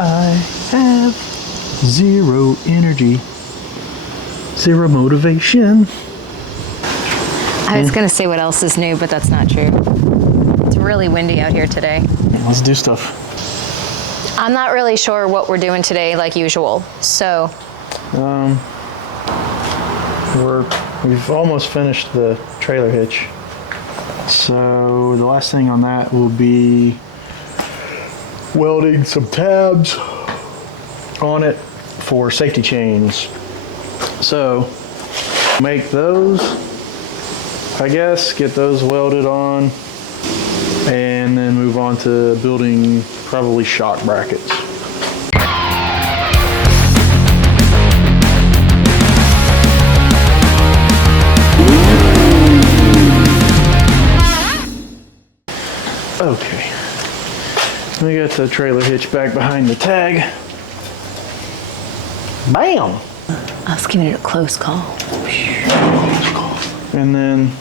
I have zero energy, zero motivation. I was gonna say what else is new, but that's not true. It's really windy out here today. Let's do stuff. I'm not really sure what we're doing today like usual, so. We've almost finished the trailer hitch. So the last thing on that will be welding some tabs on it for safety chains. So make those, I guess, get those welded on, and then move on to building probably shock brackets. Okay, we got the trailer hitch back behind the tag. Bam! I was giving it a close call. And then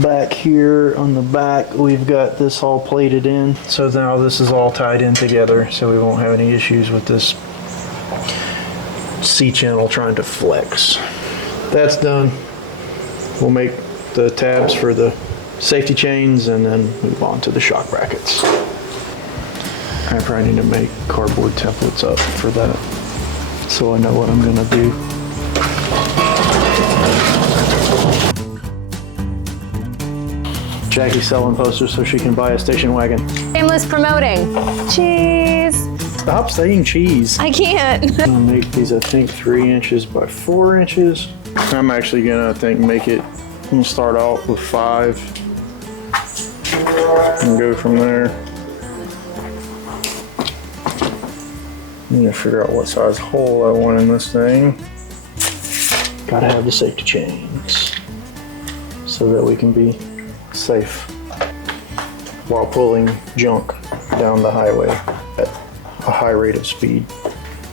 back here on the back, we've got this all plated in. So now this is all tied in together, so we won't have any issues with this C-channel trying to flex. That's done. We'll make the tabs for the safety chains and then move on to the shock brackets. I probably need to make cardboard templates up for that, so I know what I'm gonna do. Jackie's selling posters so she can buy a station wagon. Shameless promoting. Cheese. Stop saying cheese. I can't. I'm gonna make these, I think, 3 inches by 4 inches. I'm actually gonna, I think, make it, I'm gonna start out with 5 and go from there. I'm gonna figure out what size hole I want in this thing. Gotta have the safety chains so that we can be safe while pulling junk down the highway at a high rate of speed.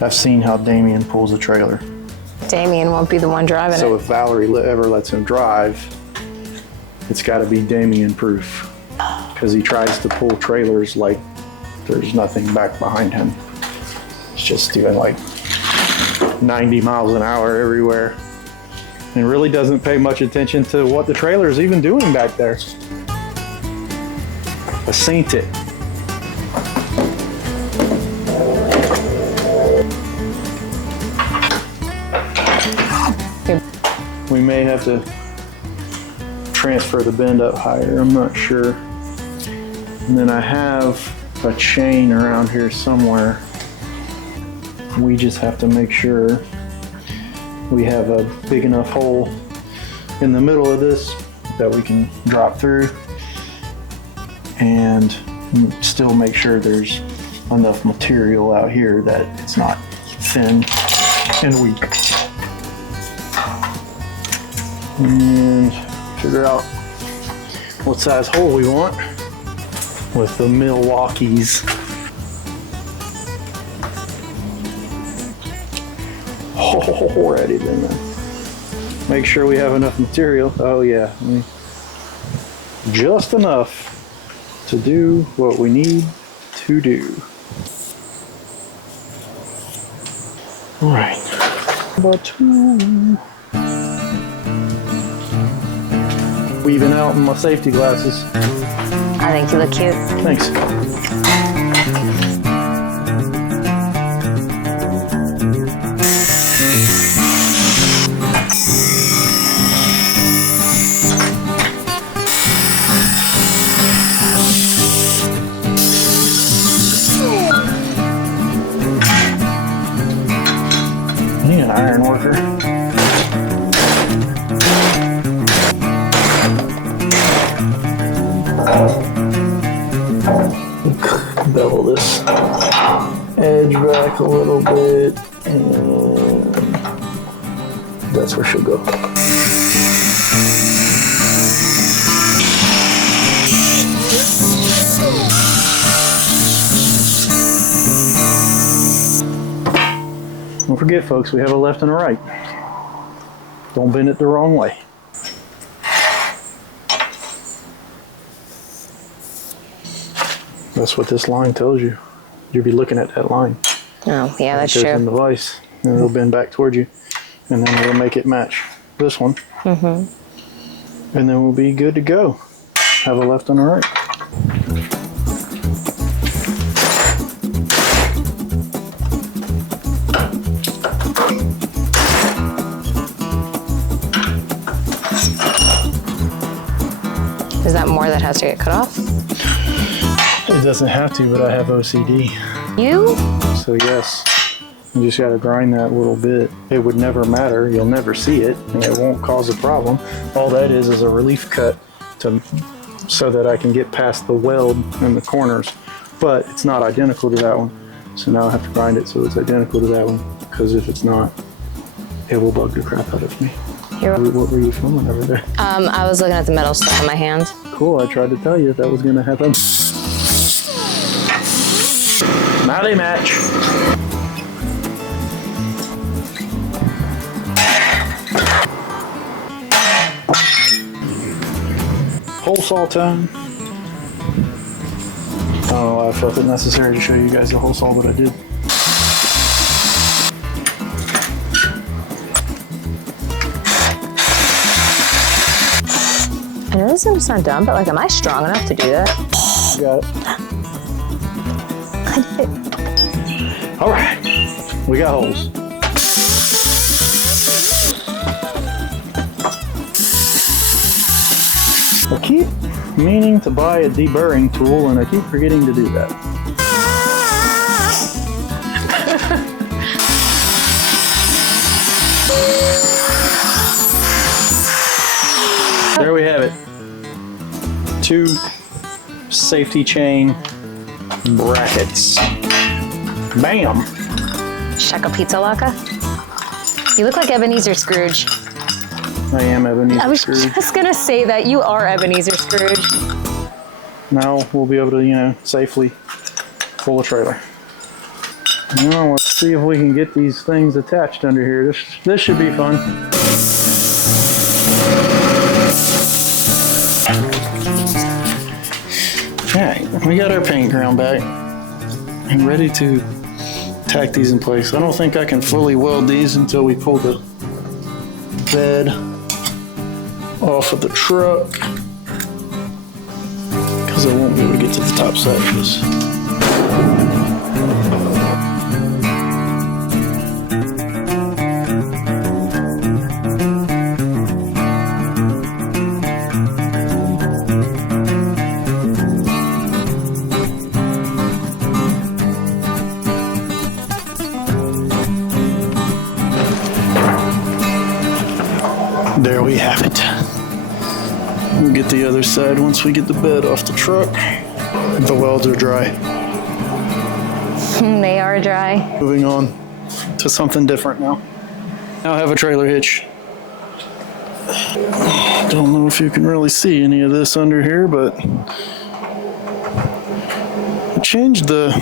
I've seen how Damien pulls a trailer. Damien won't be the one driving So it. if Valerie ever lets him drive, it's got to be Damien proof, because he tries to pull trailers like there's nothing back behind him. It's just doing like 90 miles an hour everywhere and really doesn't pay much attention to what the trailer is even doing back there. I seen it. We may have to transfer the bend up higher, I'm not sure. And then I have a chain around here somewhere. We just have to make sure we have a big enough hole in the middle of this that we can drop through and still make sure there's enough material out here that it's not thin and weak. And figure out what size hole we want with the Milwaukee's. Alrighty then. Make sure we have enough material. Oh yeah, just enough to do what we need to do. All right, about 2. Weaving out in my safety glasses. I think you look cute. Thanks. Need an iron worker. Bevel this edge back a little bit, and that's where she'll go. Don't forget, folks, we have a left and a right. Don't bend it the wrong way. That's what this line tells you. you'll be looking at that line. Oh, yeah, that's It goes true. in the vise, and it'll bend back towards you, and then it'll make it match this one. And then we'll be good to go. Have a left and a right. Is that more that has to get cut off? It doesn't have to, but I have OCD. You? So yes, you just gotta grind that little bit. It would never matter, you'll never see it, and it won't cause a problem. All that is a relief cut so that I can get past the weld in the corners. But it's not identical to that one. So now I have to grind it so it's identical to that one, because if it's not, it will bug the crap out of me. What were you filming over there? I was looking at the metal stuff on my hand. Cool, I tried to tell you that was gonna happen. Now they match. Hole saw time. I don't know why I felt it necessary to show you guys the hole saw, but I did. I know this is gonna sound dumb, but like, am I strong enough to do that? You got it. I did. All right, we got holes. I keep meaning to buy a deburring tool, and I keep forgetting to do that. There we have it. 2 safety chain brackets. Bam! Shackle pizza laka? You look like Ebenezer Scrooge. I am Ebenezer I was Scrooge. just gonna say that you are Ebenezer Scrooge. Now we'll be able to, safely pull a trailer. Now let's see if we can get these things attached under here. This should be fun. Alright, we got our paint ground back and ready to tack these in place. I don't think I can fully weld these until we pull the bed off of the truck, because I won't be able to get to the top side of this. There we have it. We'll get the other side once we get the bed off the truck. The welds are dry. They are dry. Moving on to something different now. Now I have a trailer hitch. Don't know if you can really see any of this under here, but I changed the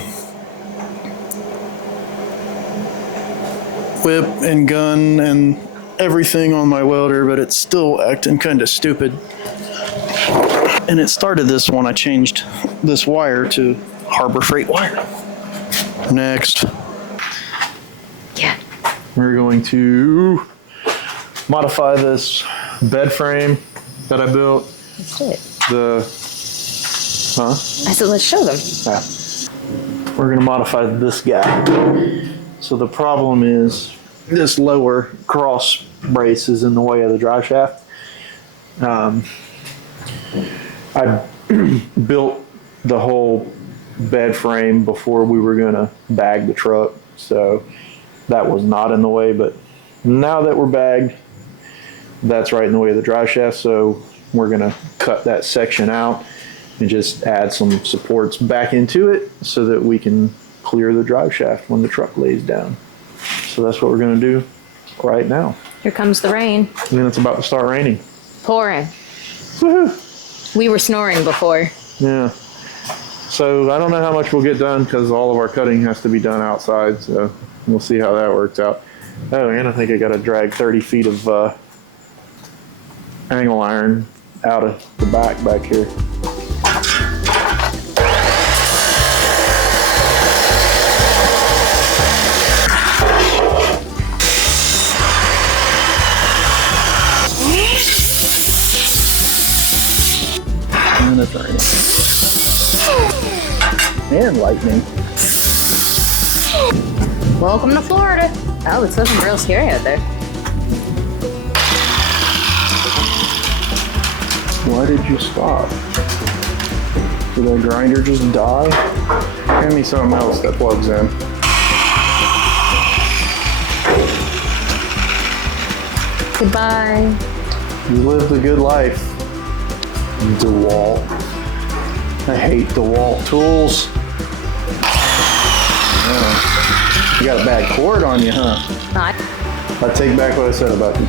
whip and gun and everything on my welder, but it's still acting kind of stupid. And it started this when I changed this wire to Harbor Freight wire. Next, Yeah. we're going to modify this bed frame that I built. Let's do it. Huh? I said, let's show them. Yeah. We're going to modify this guy. So the problem is this lower cross brace is in the way of the drive shaft. I built the whole bed frame before we were going to bag the truck, so that was not in the way, but now that we're bagged, that's right in the way of the drive shaft, so we're going to cut that section out and just add some supports back into it so that we can clear the drive shaft when the truck lays down. So that's what we're going to do right now. Here comes the rain. And then it's about to start raining. Pouring. Woohoo! We were snoring before. Yeah. So I don't know how much we'll get done because all of our cutting has to be done outside. So we'll see how that works out. Oh, and I think I got to drag 30 feet of angle iron out of the back here. and lightning. Welcome to Florida. Oh, it's looking real scary out there. Why did you stop? Did the grinder just die? Hand me something else that plugs in. Goodbye. You lived a good life, DeWalt. I hate DeWalt tools. Oh, you got a bad cord on you, huh? I take back what I said about you.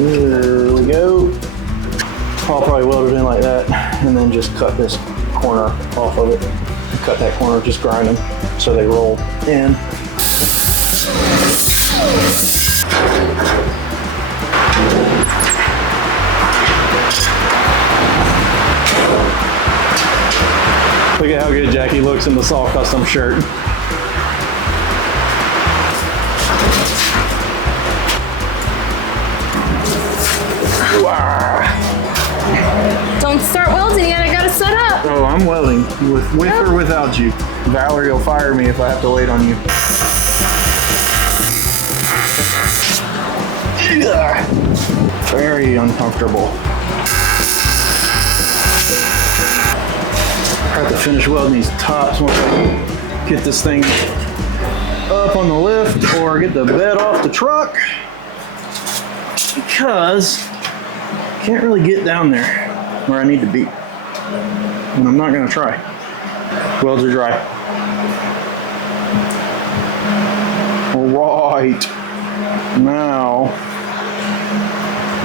There we go. I'll probably weld it in like that and then just cut this corner off of it. Cut that corner, just grind them so they roll in. Look at how good Jackie looks in the Saw Custom shirt. Don't start welding yet, I gotta set up. Oh, I'm welding, with or without you. Valerie will fire me if I have to wait on you. Very uncomfortable. I have to finish welding these tops once I get this thing up on the lift or get the bed off the truck, because I can't really get down there where I need to be. And I'm not gonna try. Welds are dry. All right. Now,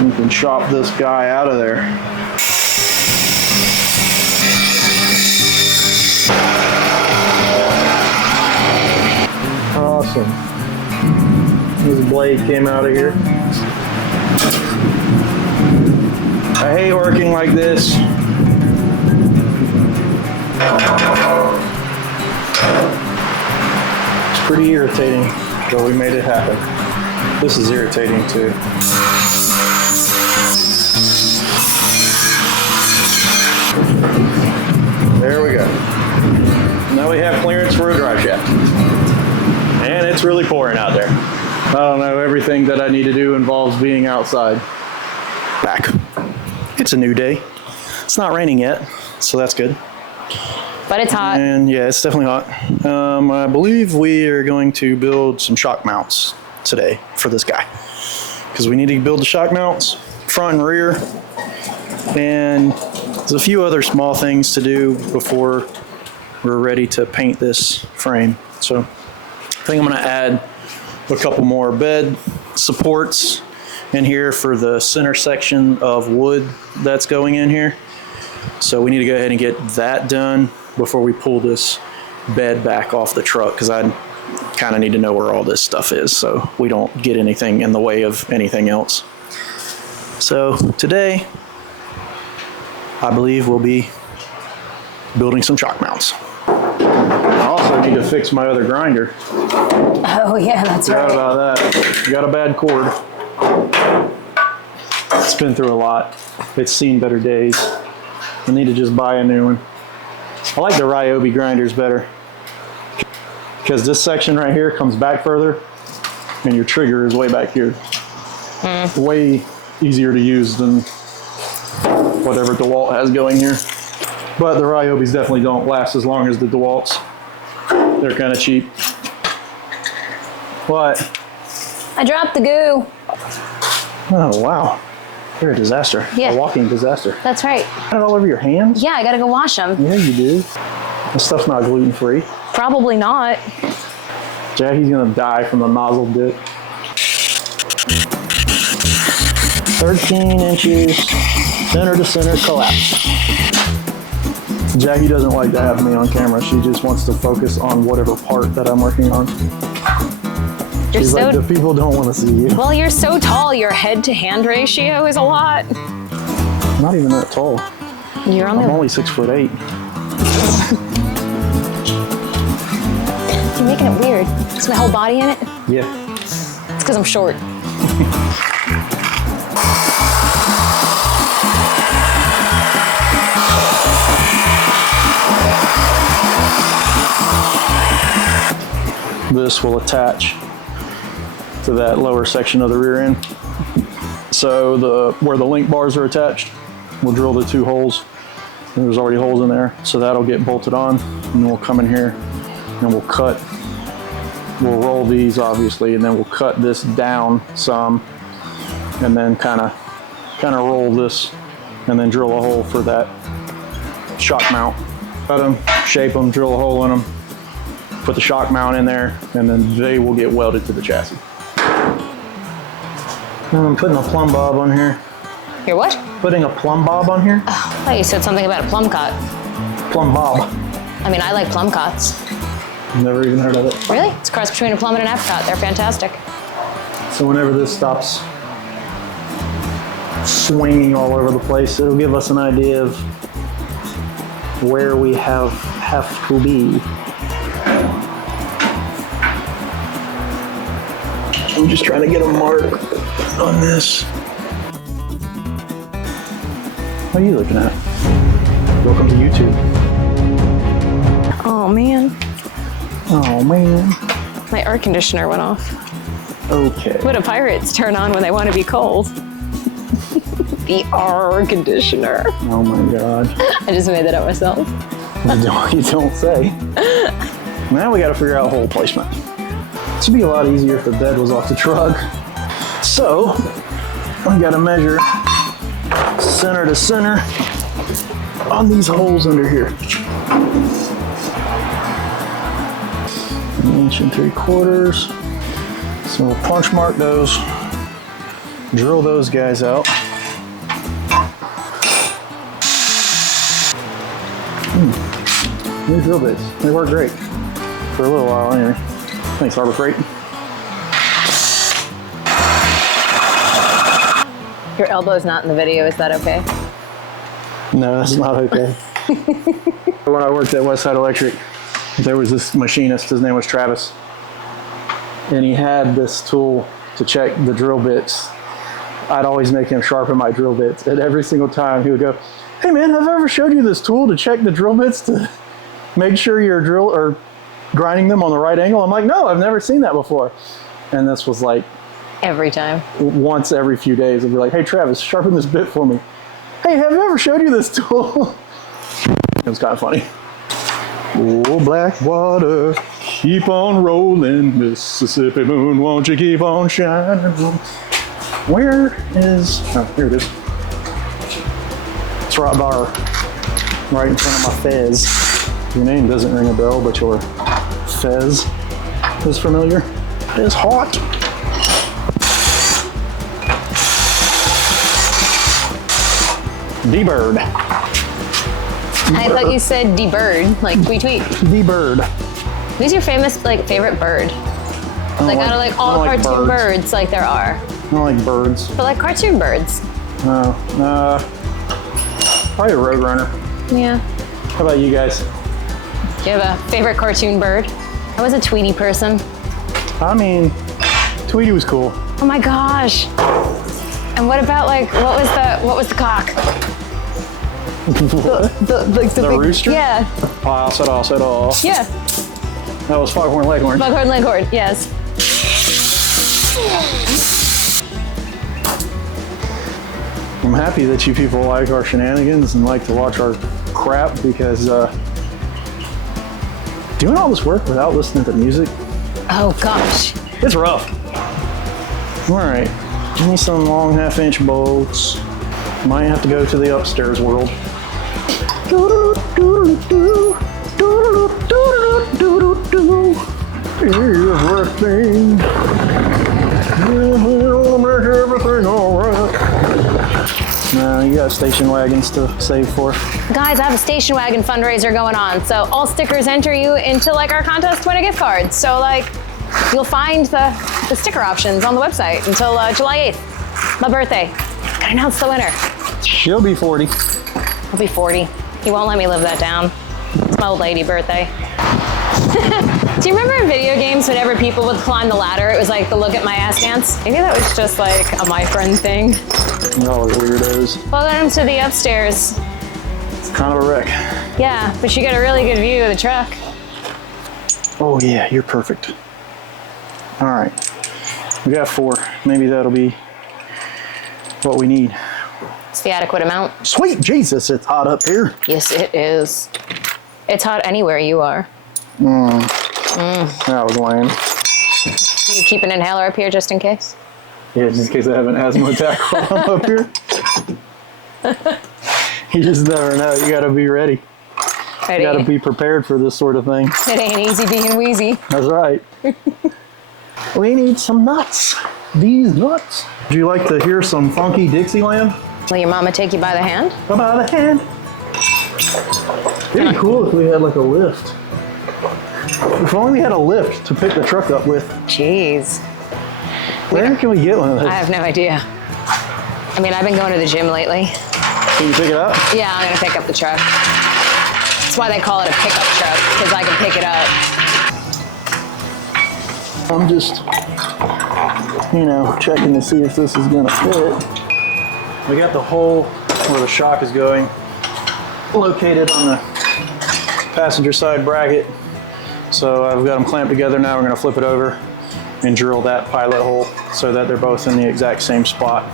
we can chop this guy out of there. Awesome. This blade came out of here. I hate working like this. It's pretty irritating, but we made it happen. This is irritating too. There we go. Now we have clearance for a drive shaft. And it's really pouring out there. I don't know, everything that I need to do involves being outside. Back. It's a new day. It's not raining yet, so that's good. But it's hot. And yeah, it's definitely hot. I believe we are going to build some shock mounts today for this guy, because we need to build the shock mounts front and rear, and there's a few other small things to do before we're ready to paint this frame. So I think I'm going to add a couple more bed supports in here for the center section of wood that's going in here. So we need to go ahead and get that done before we pull this bed back off the truck, because I kind of need to know where all this stuff is so we don't get anything in the way of anything else. So today, I believe we'll be building some shock mounts. I also need to fix my other grinder. Oh yeah, that's right. Forgot about that. Got a bad cord. It's been through a lot. It's seen better days. I need to just buy a new one. I like the Ryobi grinders better, because this section right here comes back further and your trigger is way back here. Way easier to use than whatever DeWalt has going here. But the Ryobis definitely don't last as long as the DeWalts. They're kind of cheap. What? I dropped the goo. Oh, wow. You're a disaster. Yeah. A walking disaster. That's right. Got it all over your hands? Yeah, I gotta go wash them. Yeah, you do. This stuff's not gluten-free. Probably not. Jackie's gonna die from the nozzle dip. 13 inches, center to center collapse. Jackie doesn't like to have me on camera. She just wants to focus on whatever part that I'm working on. You're She's like, the people don't want to see you. Well, you're so tall, your head to hand ratio is a lot. I'm not even that tall. You're I'm only 6'8". You're making it weird. Is my whole body in it? Yeah. It's because I'm short. This will attach to that lower section of the rear end. So where the link bars are attached, we'll drill the 2 holes. And there's already holes in there, so that'll get bolted on, and then we'll come in here and we'll cut. We'll roll these obviously, and then we'll cut this down some, and then kind of roll this, and then drill a hole for that shock mount. Cut them, shape them, drill a hole in them, put the shock mount in there, and then they will get welded to the chassis. I'm putting a plumb bob on here. You're what? Putting a plumb bob on here. Oh, I thought you said something about a plumb cot. Plumb bob. I mean, I like plumb cots. Never even heard of it. Really? It's a cross between a plumb and an apricot. They're fantastic. So whenever this stops swinging all over the place, it'll give us an idea of where we have to be. I'm just trying to get a mark on this. What are you looking at? Welcome to YouTube. Oh, man. Oh, man. My air conditioner went off. Okay. What do pirates turn on when they want to be cold? The air conditioner. Oh my God. I just made that up myself. You don't say. Now we got to figure out hole placement. This would be a lot easier if the bed was off the truck. So, we got to measure center to center on these holes under here. 1 3/4. So we'll punch mark those, drill those guys out. New drill bits. They work great. For a little while anyway. Thanks, Harbor Freight. Your elbow's not in the video, is that okay? No, that's not okay. When I worked at Westside Electric, there was this machinist, his name was Travis, and he had this tool to check the drill bits. I'd always make him sharpen my drill bits, and every single time he would go, "Hey man, have I ever showed you this tool to check the drill bits to make sure you're grinding them on the right angle?" I'm like, "No, I've never seen that before." And this was like Every time. once every few days, I'd be like, "Hey Travis, sharpen this bit for me." "Hey, have I ever showed you this tool?" It was kind of funny. Oh, black water, keep on rolling, Mississippi moon, won't you keep on shining? Where is, oh, here it is. It's right bar, right in front of my fez. Your name doesn't ring a bell, but your fez is familiar. It is hot. D-Bird. I thought you said D-Bird, like tweet tweet. D-Bird. Who's your famous, favorite bird? Like, out of all I don't like cartoon birds. birds, there are. I don't like birds. But cartoon birds. No. Probably a Roadrunner. Yeah. How about you guys? Do you have a favorite cartoon bird? I was a Tweety person. I mean, Tweety was cool. Oh my gosh. And what about what was the cock? the big, rooster? Yeah. All. Yeah. That was Foghorn Leghorn. Foghorn Leghorn, yes. I'm happy that you people like our shenanigans and like to watch our crap, because doing all this work without listening to music, Oh gosh. it's rough. All right, give me some long 1/2-inch bolts. Might have to go to the upstairs world. Everything. We'll make everything all right. No, you got station wagons to save for. Guys, I have a station wagon fundraiser going on. So all stickers enter you into our contest to win a gift card. So you'll find the sticker options on the website until July 8th. My birthday. Gotta announce the winner. She'll be 40. I'll be 40. He won't let me live that down. It's my old lady birthday. Do you remember in video games whenever people would climb the ladder, it was like the look at my ass dance? Maybe that was just like a my friend thing. Y'all are weirdos. Welcome to the upstairs. It's kind of a wreck. Yeah, but you get a really good view of the truck. Oh yeah, you're perfect. All right, we got 4. Maybe that'll be what we need. It's the adequate amount. Sweet Jesus, it's hot up here. Yes, it is. It's hot anywhere you are. That was lame. You keep an inhaler up here just in case? Yeah, just in case I have an asthma attack while I'm up here. You just never know. You gotta be ready. You gotta be prepared for this sort of thing. It ain't easy being wheezy. That's right. We need some nuts. These nuts. Would you like to hear some funky Dixieland? Will your mama take you by the hand? By the hand. It'd be cool if we had like a lift. If only we had a lift to pick the truck up with. Jeez. Where can we get one of those? I have no idea. I mean, I've been going to the gym lately. Can you pick it up? Yeah, I'm gonna pick up the truck. That's why they call it a pickup truck, because I can pick it up. I'm just, checking to see if this is gonna fit. We got the hole where the shock is going located on the passenger side bracket. So I've got them clamped together now. We're gonna flip it over and drill that pilot hole so that they're both in the exact same spot.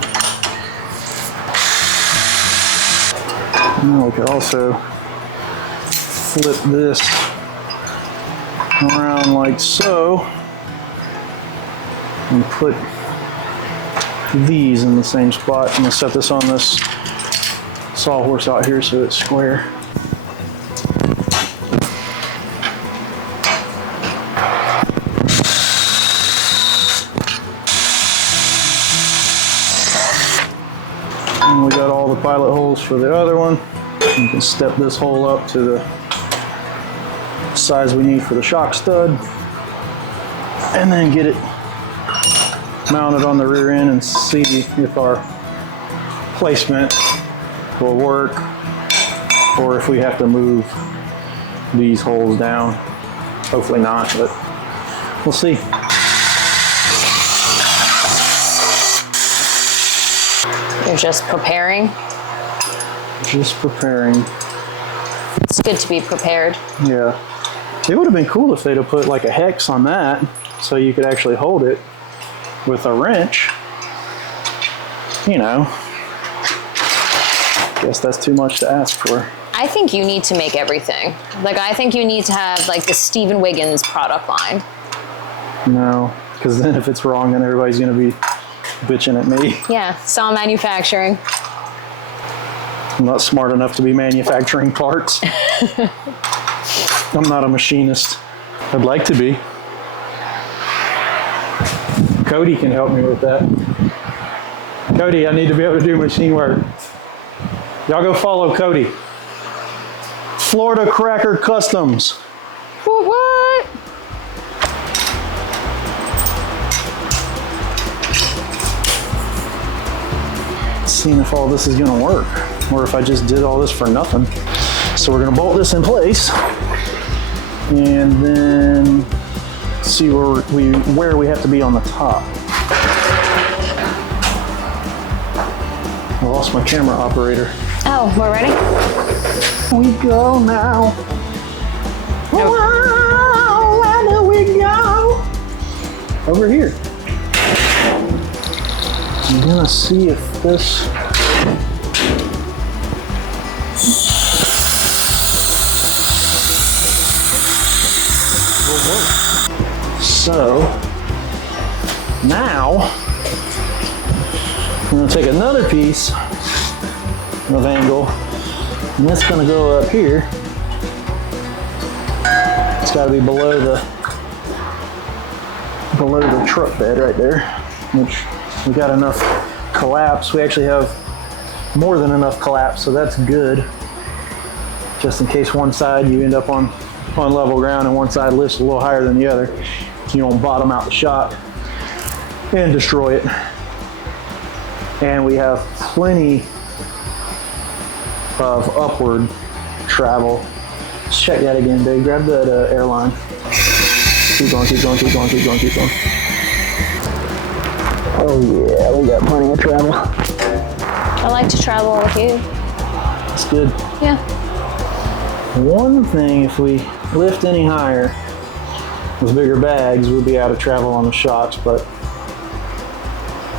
Now we could also flip this around like so and put these in the same spot. I'm gonna set this on this sawhorse out here so it's square. And we got all the pilot holes for the other one. You can step this hole up to the size we need for the shock stud, and then get it mounted on the rear end and see if our placement will work or if we have to move these holes down. Hopefully not, but we'll see. You're just preparing? Just preparing. It's good to be prepared. Yeah. It would have been cool if they'd have put like a hex on that so you could actually hold it with a wrench. Guess that's too much to ask for. I think you need to make everything. Like, I think you need to have like the Stephen Wiggins product line. No, because then if it's wrong, then everybody's gonna be bitching at me. Yeah, saw manufacturing. I'm not smart enough to be manufacturing parts. I'm not a machinist. I'd like to be. Cody can help me with that. Cody, I need to be able to do machine work. Y'all go follow Cody. Florida Cracker Customs. What? Seeing if all this is gonna work, or if I just did all this for nothing. So we're gonna bolt this in place, and then see where we have to be on the top. I lost my camera operator. Oh, we're ready? We go now. Oh, where do we go? Over here. I'm gonna see if this will work. So now I'm gonna take another piece of angle, and it's gonna go up here. It's gotta be below the truck bed right there, which we got enough collapse. We actually have more than enough collapse, so that's good. Just in case one side you end up on level ground and one side lifts a little higher than the other, you won't bottom out the shop and destroy it. And we have plenty of upward travel, Let's check that again, babe. Grab that airline. Keep going, keep going, keep going, keep going, keep going. Oh yeah, we got plenty of travel. I like to travel with you. It's good. Yeah. One thing, if we lift any higher with bigger bags, we'll be out of travel on the shocks, but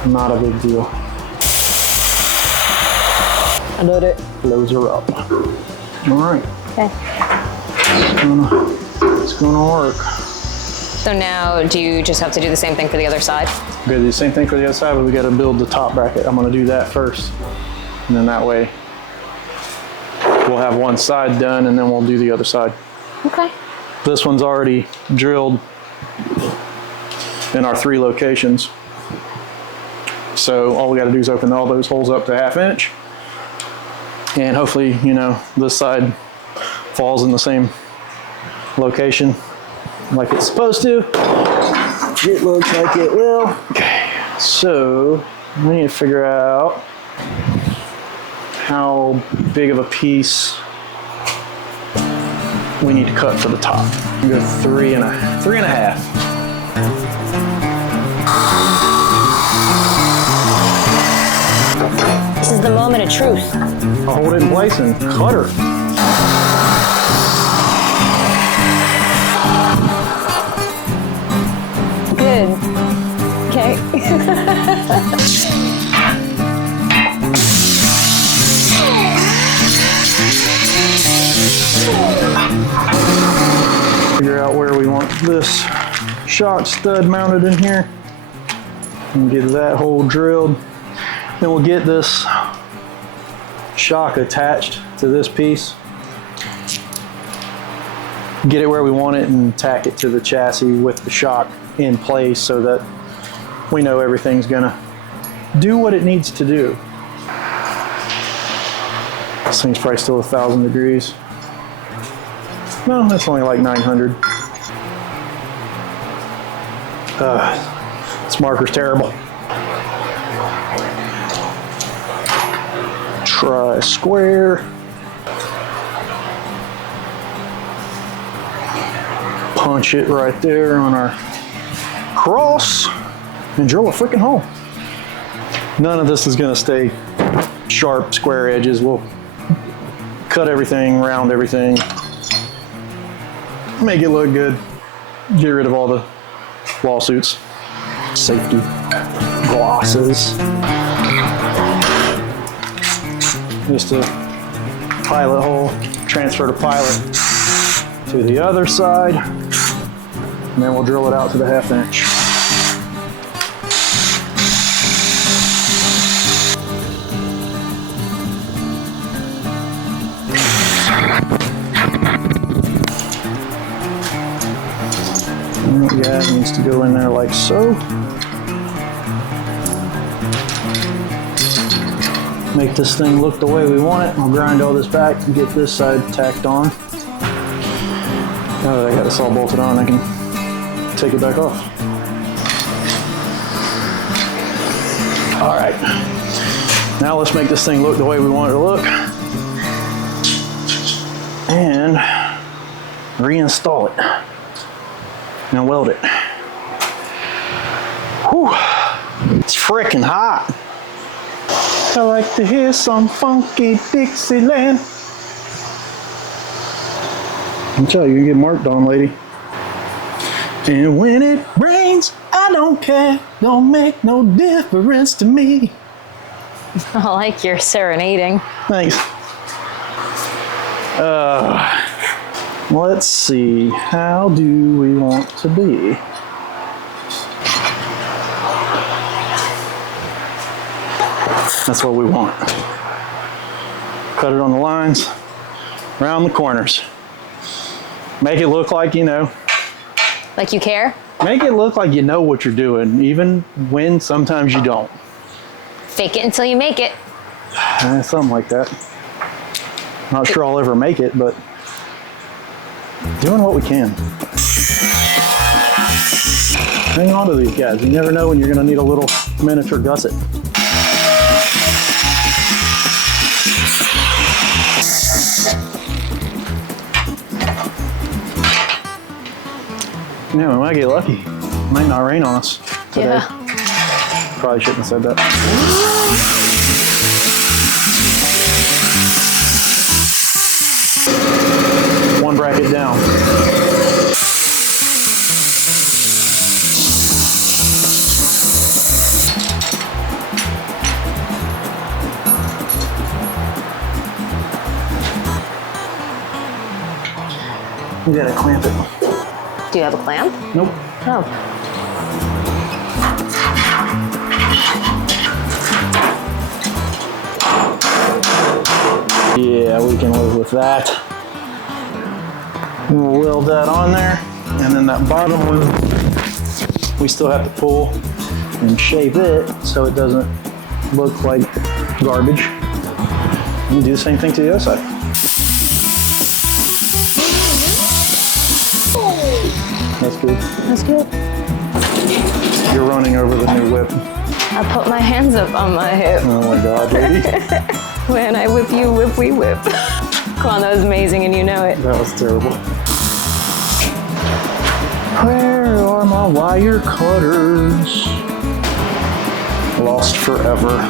not a big deal. I did it. Close her up. All right. Okay. It's gonna work. So now, do you just have to do the same thing for the other side? We're gonna do the same thing for the other side, but we gotta build the top bracket. I'm gonna do that first. And then that way, we'll have one side done and then we'll do the other side. Okay. This one's already drilled in our 3 locations. So all we gotta do is open all those holes up to 1/2 inch. And hopefully, you know, this side falls in the same location like it's supposed to. It looks like it will. Okay, so we need to figure out how big of a piece we need to cut for the top. We go 3 and a half. This is the moment of truth. I'll hold it in place and cut her. Good. Okay. Figure out where we want this shock stud mounted in here. And get that hole drilled. Then we'll get this shock attached to this piece. Get it where we want it and tack it to the chassis with the shock in place so that we know everything's gonna do what it needs to do. This thing's probably still 1,000 degrees. No, that's only like 900. This marker's terrible. Try square. Punch it right there on our cross and drill a freaking hole. None of this is gonna stay sharp square edges. We'll cut everything, round everything, make it look good, get rid of all the lawsuits, safety glosses. Just a pilot hole, transfer the pilot to the other side, and then we'll drill it out to the 1/2 inch. Yeah, it needs to go in there like so. Make this thing look the way we want it. I'll grind all this back and get this side tacked on. Now that I got this all bolted on, I can take it back off. All right. Now let's make this thing look the way we want it to look. And reinstall it. And weld it. Whew. It's freaking hot. I like to hear some funky Dixieland. I'll tell you, you get marked on, lady. And when it rains, I don't care. Don't make no difference to me. I like your serenading. Thanks. Let's see. How do we want to be? That's what we want. Cut it on the lines, around the corners. Make it look like you know. Like you care? Make it look like you know what you're doing, even when sometimes you don't. Fake it until you make it. Something like that. Not sure I'll ever make it, but doing what we can. Hang on to these guys. You never know when you're going to need a little miniature gusset. Yeah, we might get lucky. It might not rain on us today. Yeah. Probably shouldn't have said that. One bracket down. We gotta clamp it. Do you have a clamp? Nope. No. Yeah, we can live with that. We'll weld that on there, and then that bottom one, we still have to pull and shape it so it doesn't look like garbage. And do the same thing to the other side. That's good. That's good. You're running over the new whip. I put my hands up on my hip. Oh my God, lady. When I whip you, whip, we whip. Come on, that was amazing and you know it. That was terrible. Where are my wire cutters? Lost forever.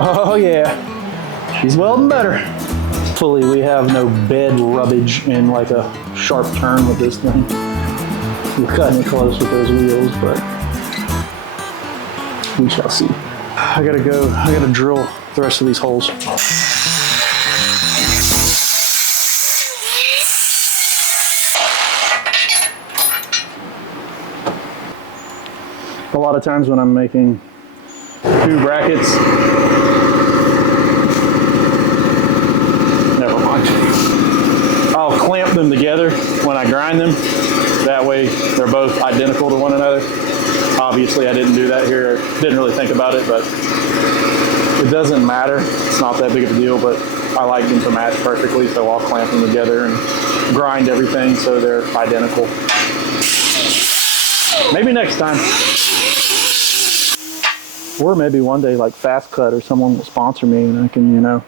Oh yeah, she's welding better. Hopefully we have no bed rubbage in like a sharp turn with this thing. We're cutting it close with those wheels, but we shall see. I gotta drill the rest of these holes. A lot of times when I'm making two brackets, never mind. I'll clamp them together when I grind them. That way they're both identical to one another. Obviously I didn't do that here, didn't really think about it, but it doesn't matter. It's not that big of a deal, but I like them to match perfectly, so I'll clamp them together and grind everything so they're identical. Maybe next time. Or maybe one day like Fast Cut or someone will sponsor me and I can, you know,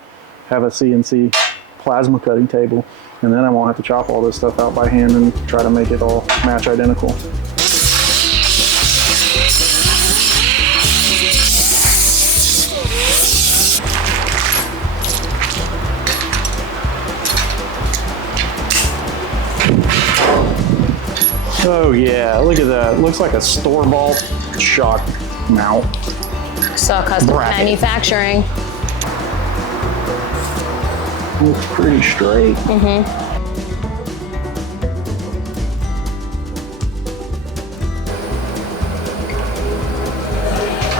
have a CNC plasma cutting table, and then I won't have to chop all this stuff out by hand and try to make it all match identical. Oh yeah, look at that. Looks like a store-bought shock mount. So custom manufacturing. Looks pretty straight. Mm-hmm.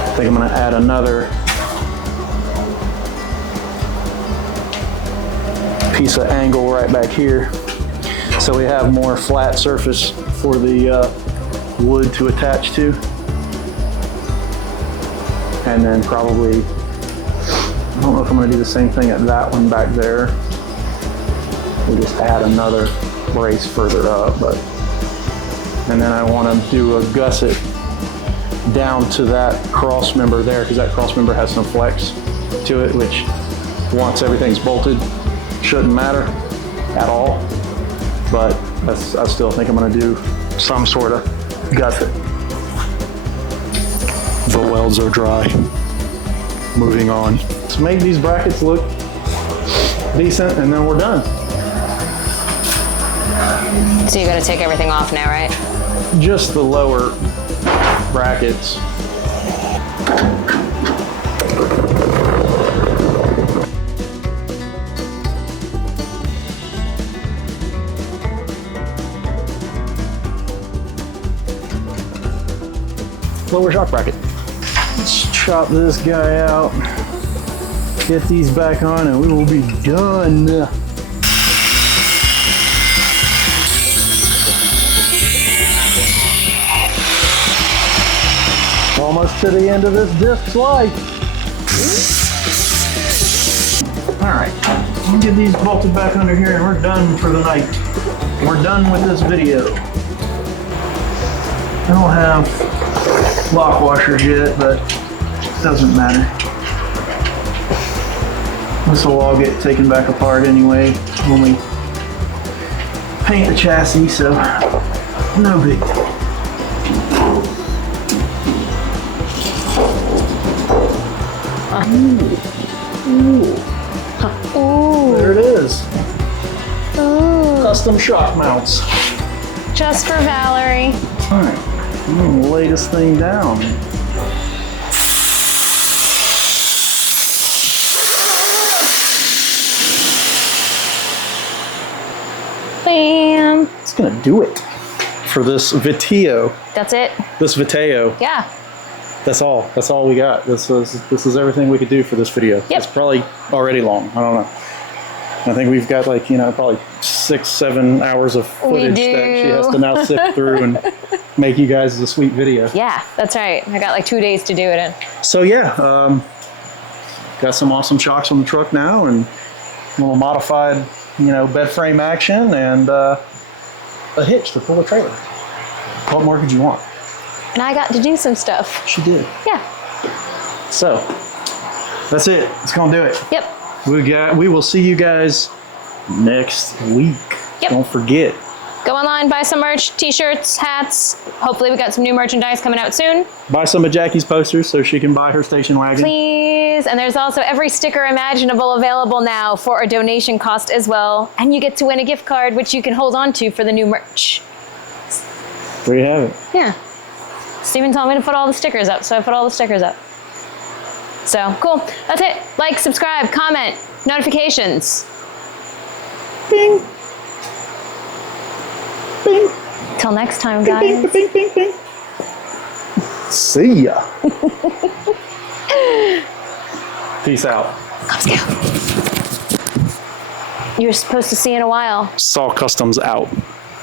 I think I'm gonna add another piece of angle right back here so we have more flat surface for the wood to attach to. And then probably, I don't know if I'm gonna do the same thing at that one back there. We'll just add another brace further up, but, and then I wanna do a gusset down to that cross member there, because that cross member has some flex to it, which once everything's bolted, shouldn't matter at all. But I still think I'm gonna do some sort of gusset. The welds are dry. Moving on. Let's make these brackets look decent and then we're done. So you gotta take everything off now, right? Just the lower brackets. Lower shock bracket. Let's chop this guy out, get these back on, and we will be done. Almost to the end of this disc's life. All right, we'll get these bolted back under here and we're done for the night. We're done with this video. I don't have lock washers yet, but it doesn't matter. This will all get taken back apart anyway when we paint the chassis, so no big deal. Ooh. There it is. Ooh. Custom shock mounts. Just for Valerie. All right, I'm gonna lay this thing down. Bam. It's gonna do it for this Viteo. That's it. This Viteo. Yeah. That's all. That's all we got. This is everything we could do for this video. Yep. It's probably already long. I don't know. I think we've got like, you know, probably 6-7 hours of footage that she has to now sift through and make you guys a sweet video. Yeah, that's right. I got like 2 days to do it in. So yeah, got some awesome shocks on the truck now and a little modified, you know, bed frame action and a hitch to pull the trailer. What more could you want? And I got to do some stuff. She did. Yeah. So that's it. It's gonna do it. Yep. We will see you guys next week. Yep. Don't forget. Go online, buy some merch, t-shirts, hats. Hopefully we got some new merchandise coming out soon. Buy some of Jackie's posters so she can buy her station wagon. Please. And there's also every sticker imaginable available now for a donation cost as well. And you get to win a gift card, which you can hold on to for the new merch. There you have it. Yeah. Steven told me to put all the stickers up, so I put all the stickers up. So, cool. That's it. Like, subscribe, comment, notifications. Bing. Bing. Till next time, guys. Bing, bing, bing, bing. See ya. Peace out. Let's go. You're supposed to see in a while. Saw Customs out.